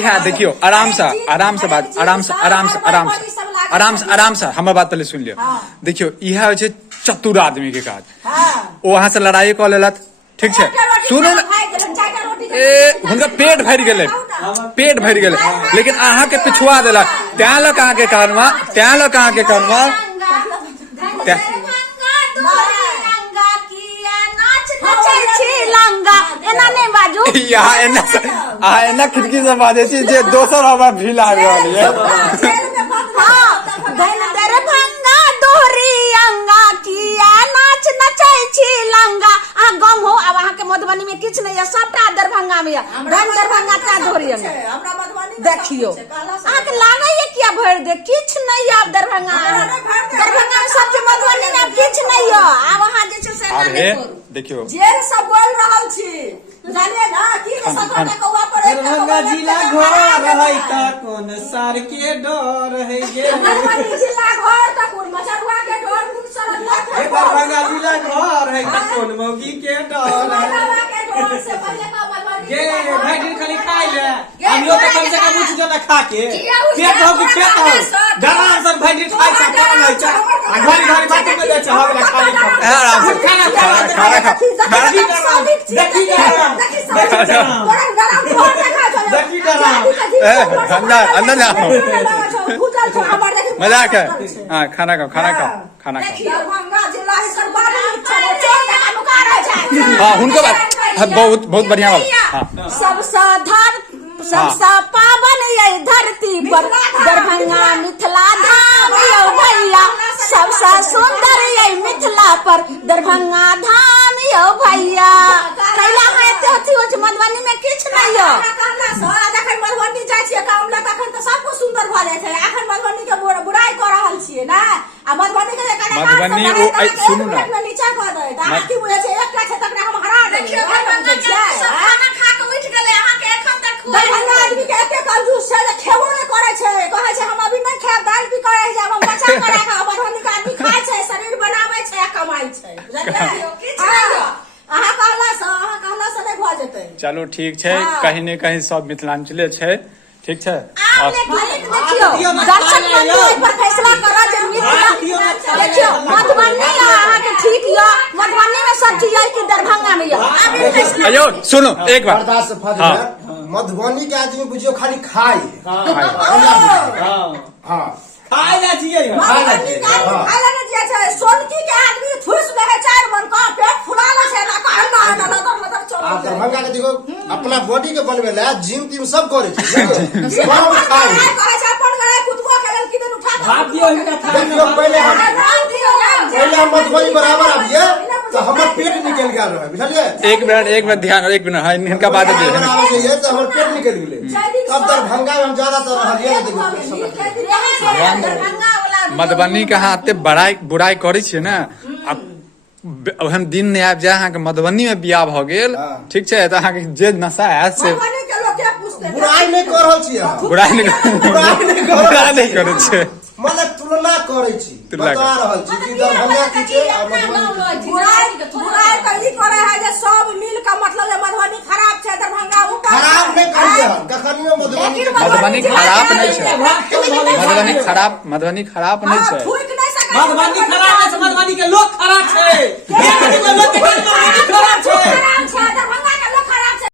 है देखियो आराम से बात आराम से हमर बात पहले सुन लियो। देखियो यह हो चतुर आदमी के काज, वहां से लड़ाई कऽ लेलत, ठीक है सुनो हुनका पेट भरि गेलै, लेकिन अहाँ के पिछुआ देलक, तैं लऽ कऽ अहाँके कहनुआ एना खिड़की से बाजे छी जे दोसर हमरा भी लाग रहल है। मधुबनी में किछ नहीं है, सबटा दरभंगा में है। दरभंगा का धोरी देखियो आके लागे ये क्या भर दे, किछ नहीं है। अब दरभंगा में सबसे मधुबनी में किछ नहीं है। अब वहां जे छै से देखियो जे सब बोल रहल छी जानिए ना कि सफर के कौवा पड़े दरभंगा जिला घर है त कोन सार के डर है गे, दरभंगा जिला घर त कोन मचरुआ के डर कुन सरल है, दरभंगा जिला घर है त कोन मौगी के डर है गे। भाई दिन खाली खाई ले हम लोग कम से कम कुछ ज्यादा खा के पेट हो के खेत हो गराम सब भाई दिन खाई खा कर ले छ घरी बात में ले छ हमरा खाली आराम से खाना अंदर जाओ मजाक है। हाँ खाना खाओ। हाँ उनको बात बहुत बढ़िया बात। सबसे पावन ये धरती पर दरभंगा मिथिला धाम यौ भैया, सबसे सुंदर ये मिथिला पर दरभंगा धाम यौ भैया। कैला है तो मधुबनी में किछ नहीं है। मधुबनी जाय छियै काम ला तखन त सब कुछ सुंदर भ जाय छै। अखन मधुबनी के बुराई क रहल छियै ना। आ मधुबनी के सुनू ना नीचा क दे त आकी बुझे छै एकटा छै तकरा हम हरा दै छियै। खाना खा के उठ गेलै अहाँ के एखन तक दरभंगा आदमी के एते कंजूस छै जे खेबो नै करे छै, कहै छै हम अभी नै खाब, दाल भी करे छै हम बचा के राखब। मधुबनी के आदमी खाय छै, शरीर बनाबै छै आ कमाई छै, बुझलियै किछ नै अहाँ कहला से नै भ जेतै। चलो ठीक छै, कहीं ने कहीं सब मिथिलांचले छै, ठीक छै। देखियो दर्शक पर फैसला करा जे मिथिला देखियो मधुबनी अहाँ के ठीक य, मधुबनी में सब चीज है कि दरभंगा में य। अयो सुनो एक बार मधुबनी के आदमी बुझियो खाली खाई खाई ना चाहिए सोनकी के आदमी ठूस ले है 4 मन का पेट फुला ले छै ना कहना मतलब चलो। दरभंगा के देखो अपना बॉडी के बनवे ला जिम टीम सब करे छै, कम खाई करे छै अपन गरे कुतबो के लेल किदन उठा के भाग दियो इनका था। देखियो पहले हम मधुबनी बराबर आबिए तो हमर पेट निकल गेल रहे, बुझलिए। एक मिनट ध्यान, एक मिनट है इनका बात है तो हमर पेट निकल गेले। अब दरभंगा में हम ज्यादा तो रहलिए देखियो मधुबनी के अहाँ एते बुराई करै छियै ने। ओहन दिन नहीं आबि जाए अहाँ के मधुबनी में बियाह भ गेल, ठीक छै त अहाँ के जे नशा है से बुराई नहीं कर रहल छी, बुराई नहीं करै छै, मतलब तुलना करे छी, बता रहल छी कि दरभंगा की छै आ मधुबनी बुराई कली करे है जे सब मिल के मतलब जे मधुबनी खराब छै दरभंगा उ खराब नहीं करिए कखनियो मधुबनी खराब नहीं छै। मधुबनी खराब नहीं छै। मधुबनी खराब है, मधुबनी के लोग खराब है।